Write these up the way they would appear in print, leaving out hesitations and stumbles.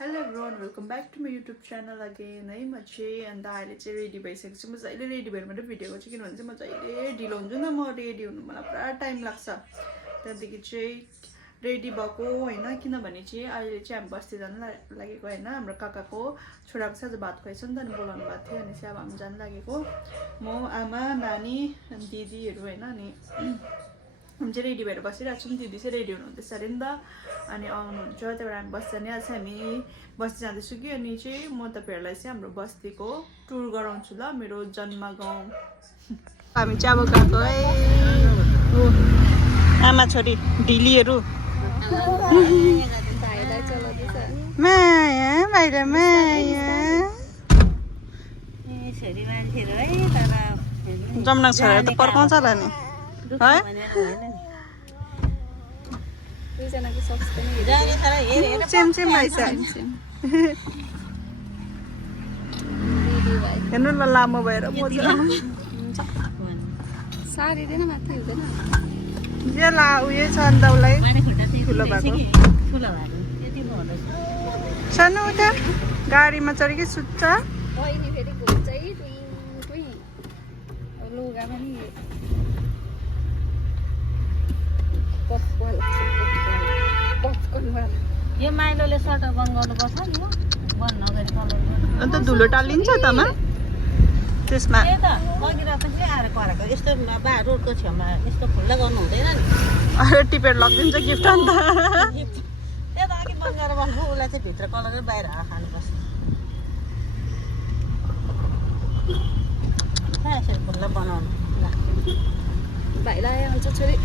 Hello everyone welcome back to my YouTube channel again है। म चाहिँ अन्त अहिले चाहिँ रेडी भइसकेको छु। म जहिले रेडी भएर मात्रै भिडियो गर्छु किनभने चाहिँ म जहिले ढिलो हुन्छु नि त। म रेडी हुनु मलाई पुरा टाइम लाग्छ। त्यहाँदेखि चाहिँ रेडी भएको होइन, किनभने चाहिँ अहिले चाहिँ हामी बस्ती जानु लागेको होइन। हाम्रो काकाको छोराको चाहिँ आज भात खुवाइछ नि त, अनि बोलाउनु भएको थियो। अनि चाहिँ अब हामी जानु लागेको, म आमा नानी अनि दिदीहरू होइन। अनि हामी चाहिँ रेडी भएर बसिरहेको छौँ। दिदी चाहिँ रेडी हुनुहुँदैछ अरे नि त, अनि आउनुहुन्छ। त्यही भएर हामी बस्ती जाने। आज चाहिँ हामी बस्ती जाँदैछु कि, अनि चाहिँ म तपाईँहरूलाई चाहिँ हाम्रो बस्तीको टुर गराउँछु ल, मेरो जन्म गाउँ। हामी चाहिँ अब गएको है आमा छोरी ढिलीहरू। माया बाहिर माया जम्ना छोरा त पर्काउँछ होला नि है। हेर्नु ल लामो भएर उयो छ अन्त उसलाई ठुलो भएको सानो उता गाडीमा चढेकै सुत्छ। यो माइलोले सटर बन्द गर्नुपर्छ नि, हो बन्द नगरी कलर अन्त धुलो टालिन्छ त मा त्यसमा। त्यही त बगिरहेको पनि आएर कराएको यस्तो बा रोडको छेउमा यस्तो खुल्ला गर्नु हुँदैन नि। टिपेर लगिदिन्छ गिफ्ट अन्त। त्यही त अघि बन्द गरेर भन्नु, उसलाई चाहिँ भित्र कलर चाहिँ बाहिर हालेर खानुपर्छ। यसरी खुल्ला बनाउनु ल भाइलाई आउँछ छोरी।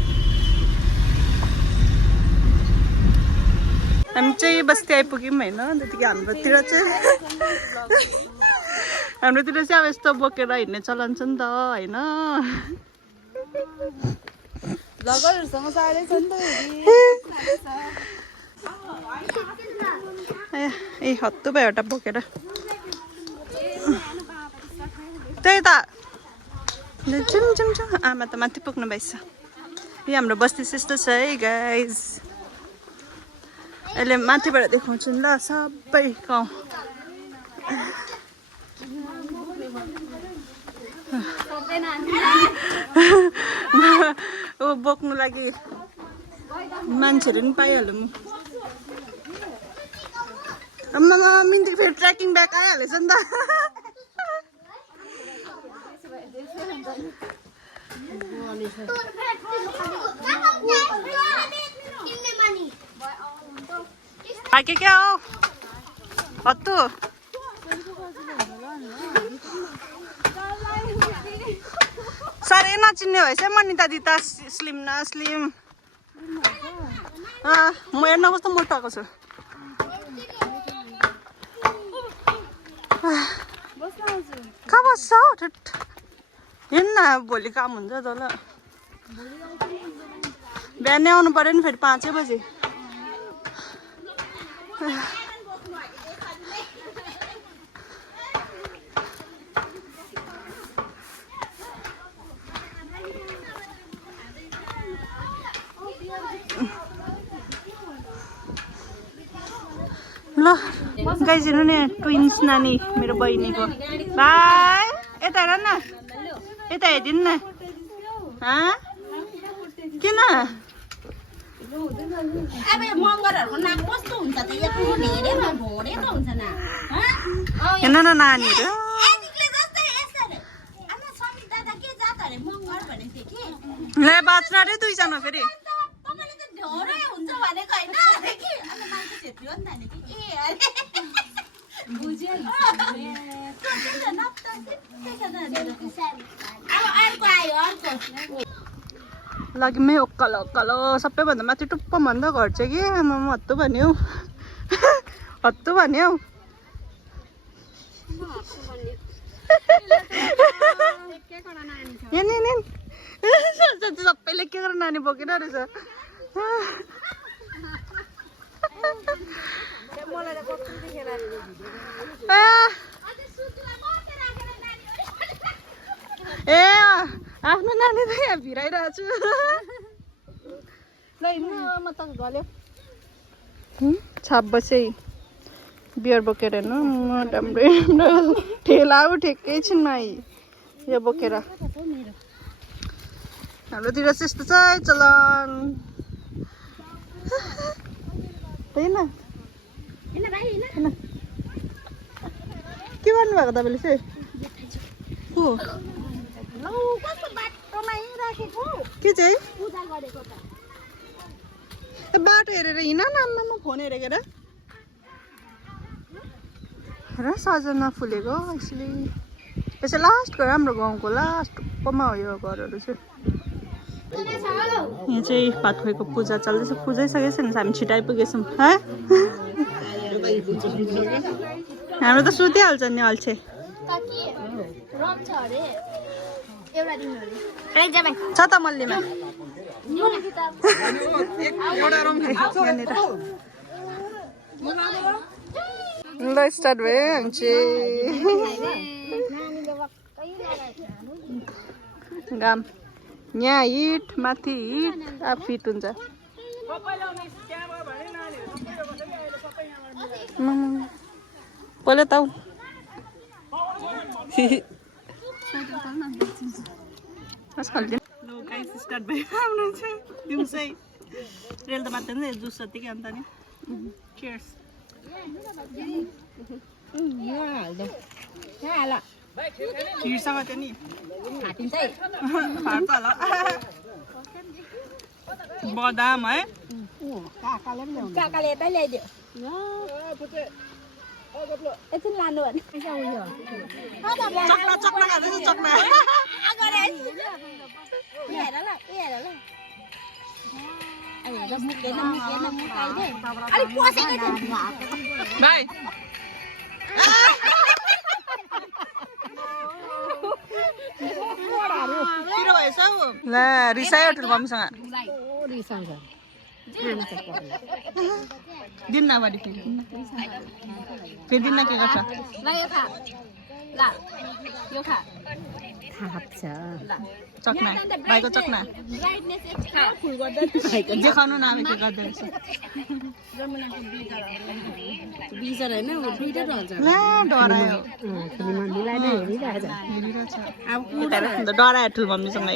हामी चाहिँ बस्ती आइपुग्यौँ होइन। त्यतिकै हाम्रोतिर चाहिँ अब यस्तो बोकेर हिँड्ने चलन छ नि त होइन। लगरहरूसँग साह्रै छ नि त। ए हत्तु भयो एउटा बोकेर। त्यही त आमा त माथि पुग्नु भएछ। यो हाम्रो बस्ती सिस्टर छ है गाइज। अहिले माथिबाट देखाउँछु नि ल सबै गाउँ। ऊ बोक्नु लागि मान्छेहरू पनि पाइहाल्यो। मिन्टु फेरि ट्रेकिङ ब्याग आइहालेछ नि त। आके क्या हो हत्तु साह्रै नचिन्ने भएछ म नि त दिता। स्लिम न स्लिम म हेर्न कस्तो मोटो आएको छु। कहाँ बस्छ हेर्न भोलि काम हुन्छ त ल। बिहानै आउनु पऱ्यो नि फेरि 5 बजे। ल गाइज हेर्नु नि ट्विन्स नानी मेरो बहिनीको। बाई यता हेर न, यता हेरिदिनु न। किन हेर्न न नानीहरू ले बाँच्न रे दुईजना फेरि। लगमै उक्कालो उक्कालो सबैभन्दा माथि टुप्पो भन्दा घर चाहिँ कि आमा हत्तु भन्यो हत्तु भन्यो। सबैले के गरेर नानी बोकेर रहेछ। ए आफ्नो नानी त यहाँ भिराइरहेको छु। ल हिँड्नु म त गल्यो छाप बसे बियर बोकेर हेर्नु राम्रो राम्रो ठेला ठेक्कै छिनमा यो बोकेर हाम्रोतिर त्यस्तो छ चलन होइन के भन्नुभएको तपाईँले चाहिँ हो के चाहिँ बाटो हेरेर हिँड न आम्मामा फोन हेरेको र सजना फुलेको एक्चुली यो चाहिँ लास्टको हाम्रो गाउँको लास्टकोमा हो यो घरहरू चाहिँ यहाँ चाहिँ भात खुवाईको पूजा चल्दैछ पूजै सकेको छैन हामी छिटाइ पुगेछौँ हाम्रो त सुतिहाल्छ नि अल्छे छ त मल्लीमा ल स्टार्ट भयो हामी चाहिँ घाम यहाँ हिट माथि हिट अब फिट हुन्छ पहिला त स्टार्ट भयो हाम्रो चाहिँ दिउँसै रेल त मात्रै नि जुस जतिकै अन्त नि चियर्स खिरसँग थियो नि फाट्छ होला बदाम है काकाले यतै ल्याइदियो एकछिन लानु भने चक्ना चक्ना खाँदैछ चक्ना भाइ ल रिसायो ठुलो मम्मीसँग दिन न बडी फेरि दिन न के गर्छ चक्ना भाइको चक्ना देखाउनु न अब के गर्दै रहेछ डरायो डरायो ठुलो मम्मीसँग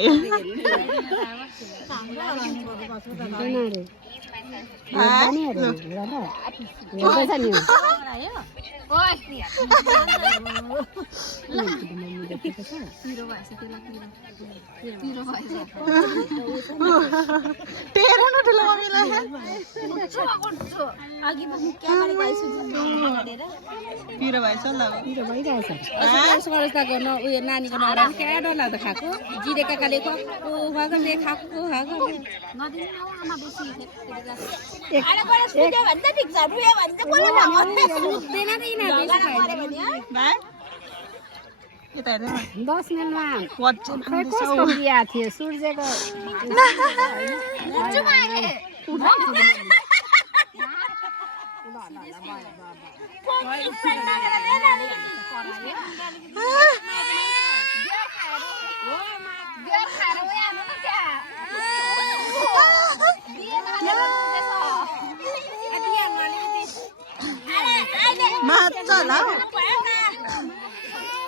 तेरो न ठुलो मम्मीलाई पिरो भएछ ल उयो नानीको नौरा क्या डर लाग्दा खाएको जिरे काकाले खाएको यता हेर्नु 10 मिनटमा खै कसको बिहा थियो सूर्यको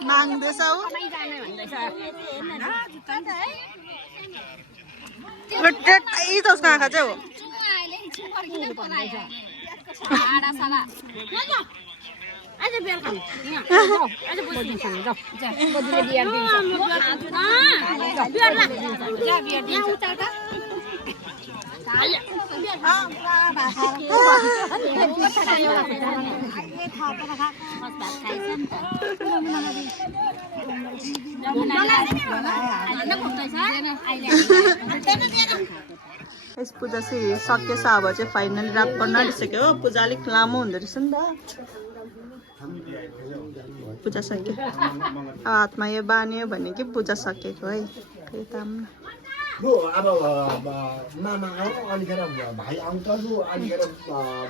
माग्दैछौ जस्तो आँखा चाहिँ हो यस पूजा चाहिँ सकेछ अब चाहिँ फाइनली रात पर्न आँटिसक्यो हो पूजा अलिक लामो हुँदो रहेछ नि त पूजा सक्यो अब हातमा यो बान्यो भने कि पूजा सकेको है खै त अब मामा आऊ अनिखेर भाइ आउँछ अनिखेर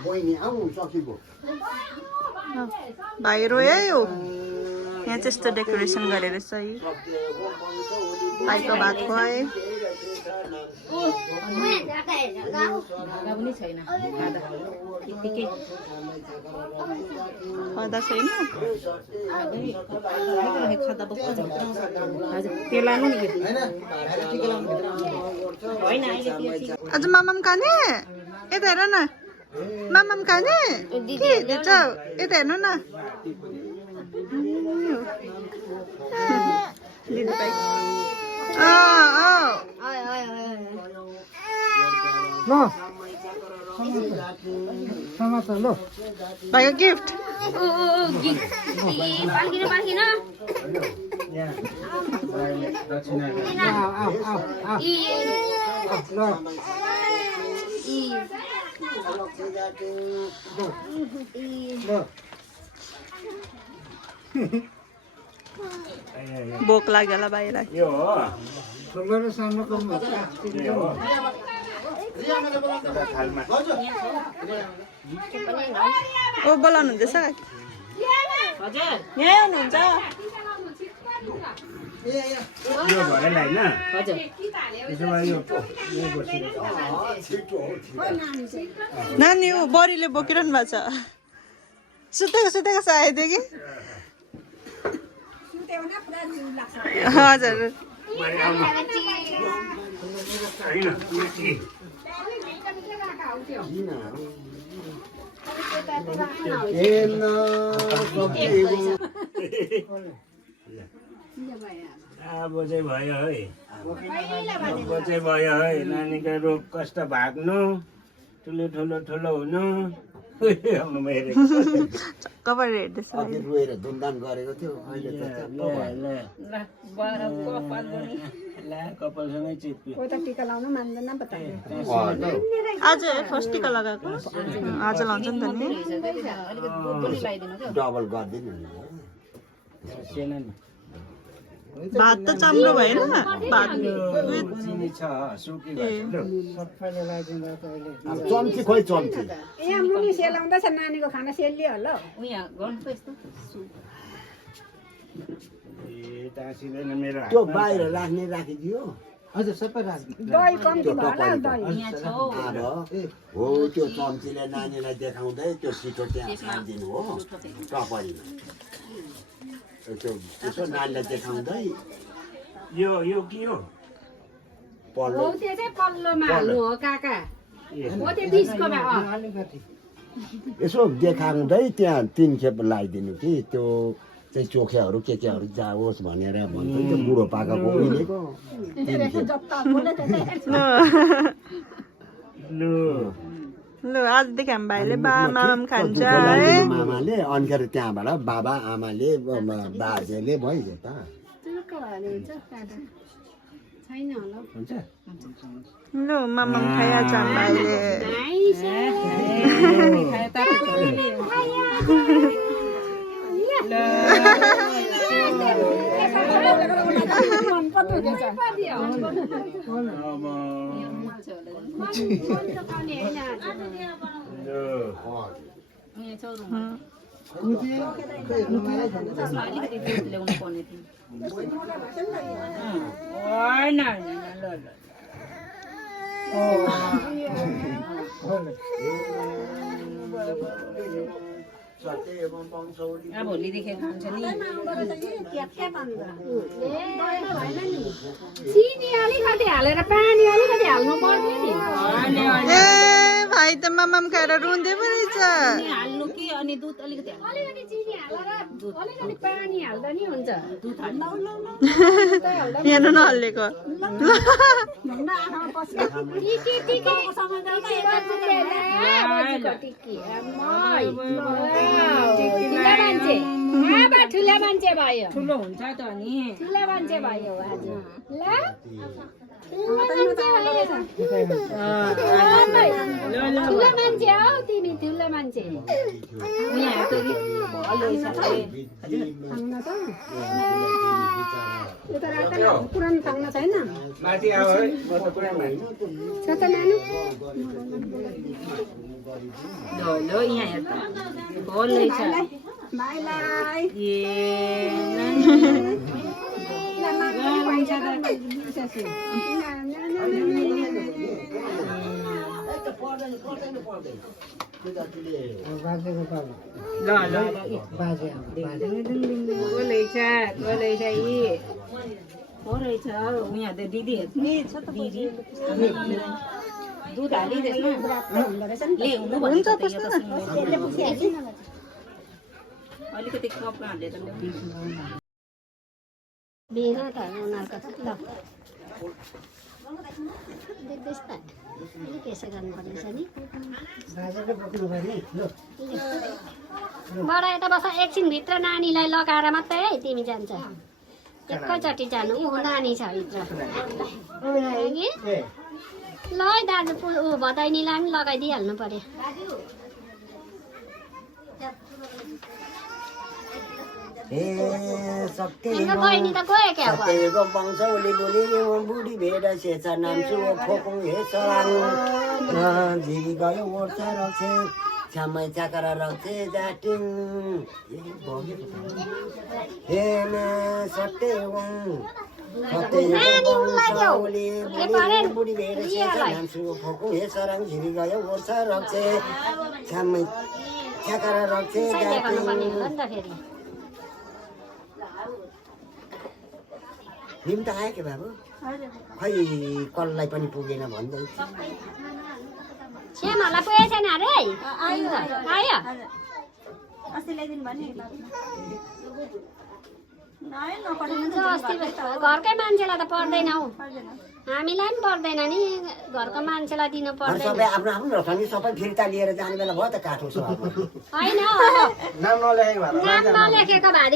बहिनी आऊ सकेको भाइ रोयो हो यहाँ चाहिँ यस्तो डेकोरेसन गरेर चाहिँ भाइको भात खुवाए सादा छैन खाता बोक्छ हजुर त्यो लानु नि होइन अहिले त्यो आज मामाम खाने यता हेर न मामाम खाने दिदी हेर्दैछ यता हेर्नु न दिदी भाइ भाइको गिफ्ट भोक लाग्यो होला भाइलाई ओ बोलाउनु हुँदैछ यहाँ आउनुहुन्छ नानी ऊ बडीले बोकिरहनु भएको छ सुतेको सुतेको छ आइदियो कि हजुर अब चाहिँ भयो है अब चाहिँ भयो है नानीको रोग कष्ट भाग्नु ठुलो ठुलो ठुलो हुनु चक्क परेर हेर्दैछ अघि रोएर धुमधाम गरेको थियो अहिले त कपालसँगै चिप्यो आज फर्स्ट टिका लगाएको आज लाउँछ नि त नि डबल गरिदिनु भात त चाम्रो भएन भात चिनी छ चम्ची खोइ चम्ची यहाँ मुनि सेलाउँदैछ नानीको खाना सेलियो होला मेरो त्यो बाहिर राख्ने राखिदियो हजुर सबै राख्नु दही कम्ती भयो होला दही हो त्यो चम्चीले नानीलाई देखाउँदै त्यो छिटो त्यहाँ हालिदिनु हो टपरीमा त्यो यसो नानीलाई देखाउँदै यो के हो पल्लो हो त्यो चाहिँ पल्लोमा हाल्नु हो काका हो त्यो बिचकोमा यसो देखाउँदै त्यहाँ 3 खेप लगाइदिनु कि त्यो चाहिँ चोख्याहरू केहरू जाओस् भनेर भन्छ त्यो बुढो पाकाको उहिलेको 3 खेप लु आजदेखि हामी भाइले बा मामाम खान्छ है मामाले अनिखेर त्यहाँबाट बाबा आमाले बाजेले भइगयो त छैन होला हुन्छ लु मामाम खाइहाल्छ हामी भाइले भोलिदेखि खान्छ नि चिनी अलिकति हालेर पानी अलिकति हाल्नु पर्ने नि ए भाइ त मामाम खाएर रुँदै पो रहेछ हाल्नु कि अनि दुध अलिकति अलिकति चिनी हालेर अलिकति पानी हाल्दा नि हुन्छ दुध हाल्नु यहाँ नहल्लेको ठुला मान्छे भयो ठुलो हुन्छ त नि ठुला मान्छे भयो आज ल ठुला मान्छे हौ तिमी ठुला मान्छे पुरानो थाङ्न छैन माथि आऊ है म त पुरा मान्छु छ त नानु ल यहाँ हेर त बोल्दै छ भाइलाई ल ल को रहेछ यी को रहेछ यहाँ त दिदी दिदी दुध हालिदिएछ ले हुनु अलिकति कपमा हालेर बिना त उनीहरूको ल देख्दैछ त अलिक यसो गर्नुपर्नेछ नि बडा यता बस एकछिनभित्र नानीलाई लगाएर मात्रै है तिमी जान्छ एकैचोटि जानु ऊ नानी छ भित्र ल है दाजु ऊ भदैनीलाई पनि लगाइदिइहाल्नु पर्यो बहिनी त गयो क्या सत्यको वंशौली बोली बुढी भेड सेचा नाम्छु फोकुङ हे सराङ झिरी गयो ओर्छ रक्छे छामै चाकर रक्छे जाटिङ हे सत्य बुढी भेड सेचा नाम्छु फोकुङ हे सराङ झिरी गयो ओर्छ रक्छे छामै चाकर रक्छे जाटिङ निम त आयो के बाबु खै कललाई पनि पुगेन भन्दै श्यामहरूलाई पुगेको छैन अरे आयो घरकै मान्छेलाई त पर्दैन हौ हामीलाई पनि पर्दैन नि घरको मान्छेलाई दिनु पर्दैन सबै आफ्नो आफ्नो रछ नि सबै फिर्ता लिएर जाने बेला भयो त काठो होइन नाम नलेखेको भए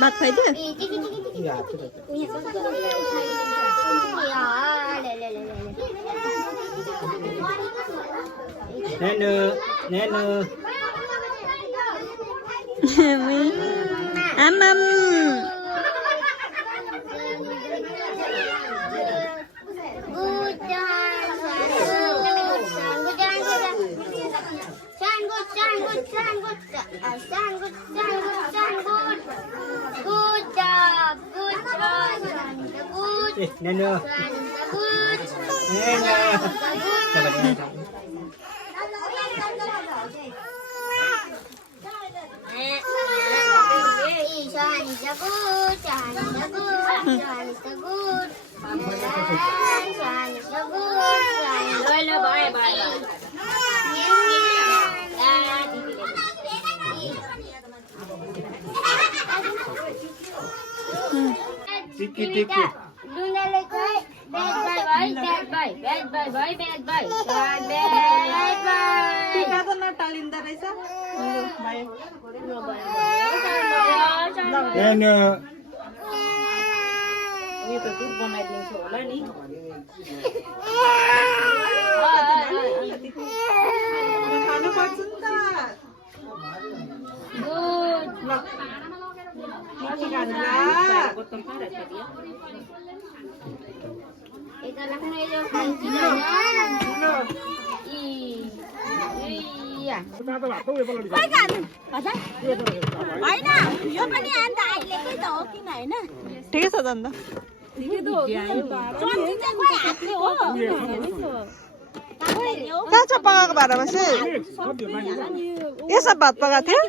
भात खाइदियो नेनु आमाम नेनु टिकी टिकी टिका त नटालिँदो रहेछ नेनु यो त दुध बनाइदिन्छु होला नि खानुपर्छ नि त ठिकै छ त अन्त कहाँ छ पकाएको भाँडा बसे यो सब भात पकाएको थियो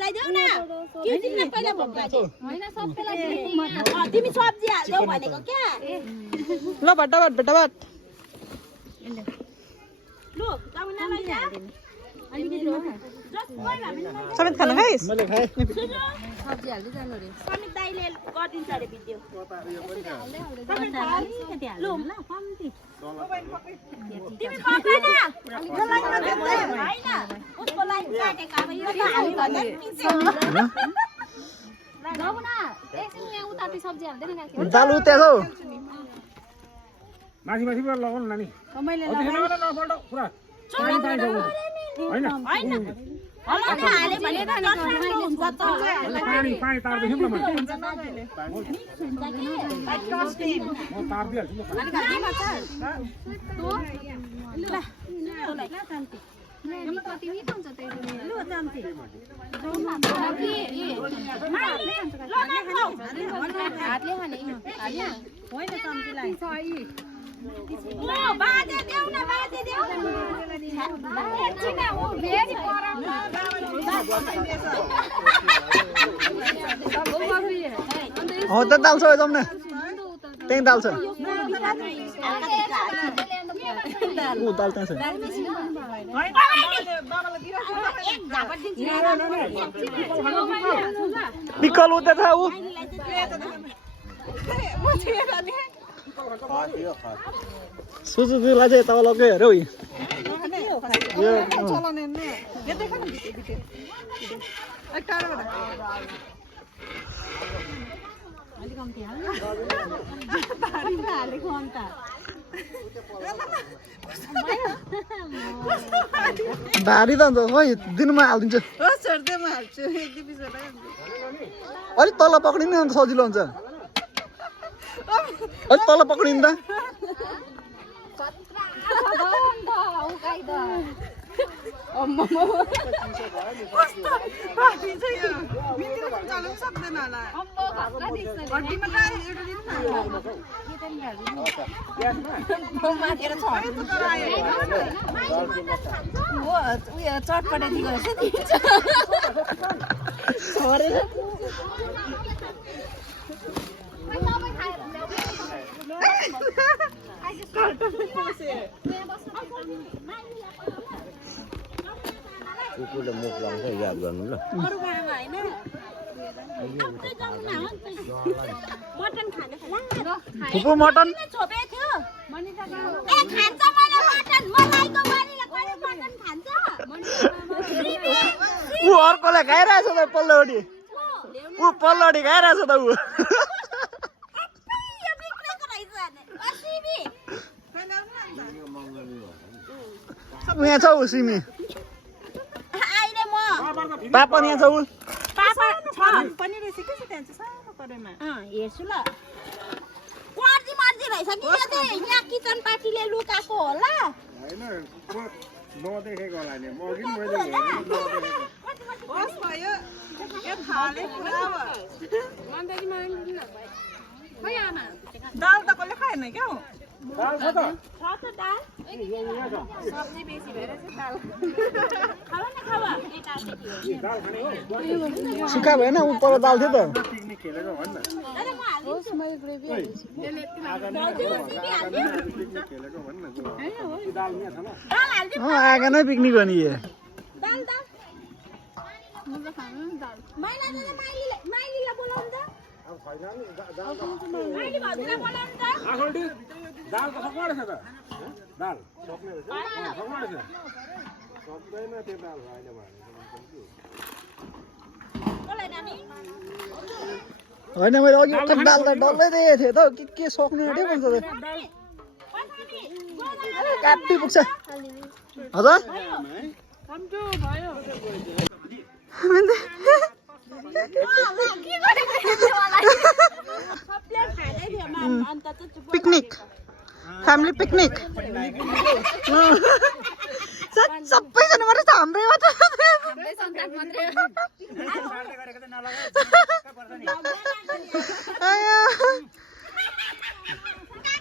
ल भट्टाभाट भट्टाभाट समेत खाना खाइस् मैले खाए दाल उतेछौ माथि माथिबाट लगाउनु नानी पुरा हैन हाले भने त नराम्रो हुन्छ त पानी तार्दैछौँ न मैले ट्रस्ट हिम म तार्दिहाल्छु हो त दाल छ जाउँ न त्यही दाल छ ऊ दाल त्यहाँ छ पिकल उता छ ऊ सुजुलाई चाहिँ यता लग्यो अरे भारी त अन्त खै दिनमा हालिदिन्छु अलिक तल पक्रिने अन्त सजिलो हुन्छ अलिक तल पक्रिनु त कुकुरले मुख लाउँछ याद गर्नु ल फुपू मटन ऊ अर्कोलाई खाइरहेछ त पल्लोडी ऊ पल्लोडी खाइरहेछ त ऊ यहाँ छ ऊ सिमी पापा यहाँ छ ऊ हेर्छु ल मर्जी मर्जी रहेछ कि यो चाहिँ यहाँ किचन पार्टीले लुकाएको होला होइन नदेखेको होला नि म अघि मैले हेरेँ दाल त कसले खाएन क्या दाल छ त सब्जी बेसी भएर चाहिँ दाल खावा न खावा दाल खाने हो सुक्खा भएन ऊ पर दाल थियो त पिकनिक खेलेको भन् न पिकनिक खेलेको भन् न दाल यहाँ छ ल आँगनै पिकनिक हो नि दाल दाल माइलीलाई बोलाउनु त अब छैन नि दाल माइली भाउजूलाई बोलाउनु त आखोल्टी दाल त सक्नु रहेछ त दाल सक्ने रहेछ सक्नु रहेछ सक्दैन त्यो दाल होइन बोलाइ नानी होइन मैले अघि दाल त डल्लै दिएको थिएँ त के सक्नु आँट्यो भन्छ त काट्टी पुग्छ हजुर पिकनिक फ्यामिली पिकनिक सबैजना मात्रै छ हाम्रै मात्र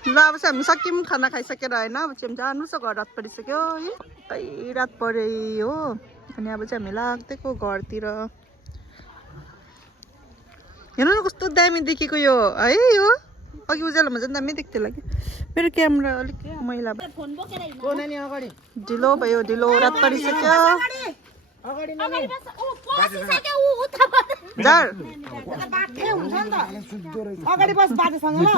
ल अब चाहिँ हामी सक्यौँ खाना खाइसकेर होइन अब चाहिँ जानु छ घर रात परिसक्यो है कतै रात पऱ्यो हो अनि अब चाहिँ हामी लाग्दैको घरतिर हेर्नु न कस्तो दामी देखेको यो है यो अघि उज्यालोमा झन् दामी देख्थ्यो होला कि मेरो क्यामेरा अलिक मैला ढिलो भयो ढिलो रात परिसक्यो जार अगाडि बस बाजेसँग ल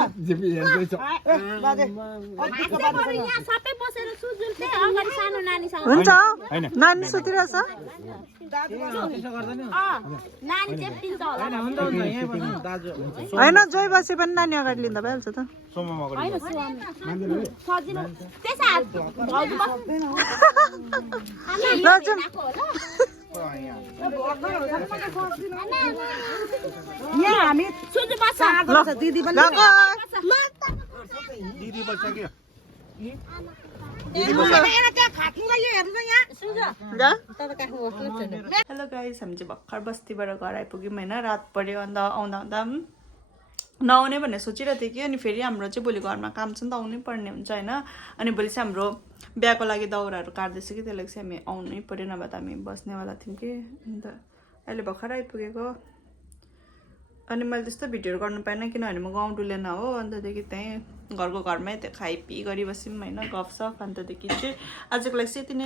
हुन्छ नानी सुतिरहेछ होइन जोइ बसे पनि नानी अगाडि लिँदा भइहाल्छ त ल यहाँ हामी सुजु बस्छ दिदी पनि दिदी बस्छ के हेलो गाइस, हामी चाहिँ भर्खर बस्तीबाट घर आइपुग्यौँ होइन। रात पर्यो, अन्त आउँदा आउँदा नआउने भनेर सोचिरहेको थिएँ कि, अनि फेरि हाम्रो चाहिँ भोलि घरमा काम छ नि त, आउनै पर्ने हुन्छ होइन। अनि भोलि चाहिँ हाम्रो बिहाको लागि दाउराहरू काट्दैछ कि, त्यसलाई चाहिँ हामी आउनै पर्यो, नभए त हामी बस्नेवाला थियौँ कि। अन्त अहिले भर्खर आइपुगेको। अनि मैले त्यस्तो भिडियोहरू गर्नु पाएन, किनभने म गाउँ डुलेन हो। अन्तदेखि त्यहीँ घरको घरमै त्यो खाइपी गरिबस्यौँ होइन, गफसफ। अन्तदेखि चाहिँ आजको लागि चाहिँ यति नै।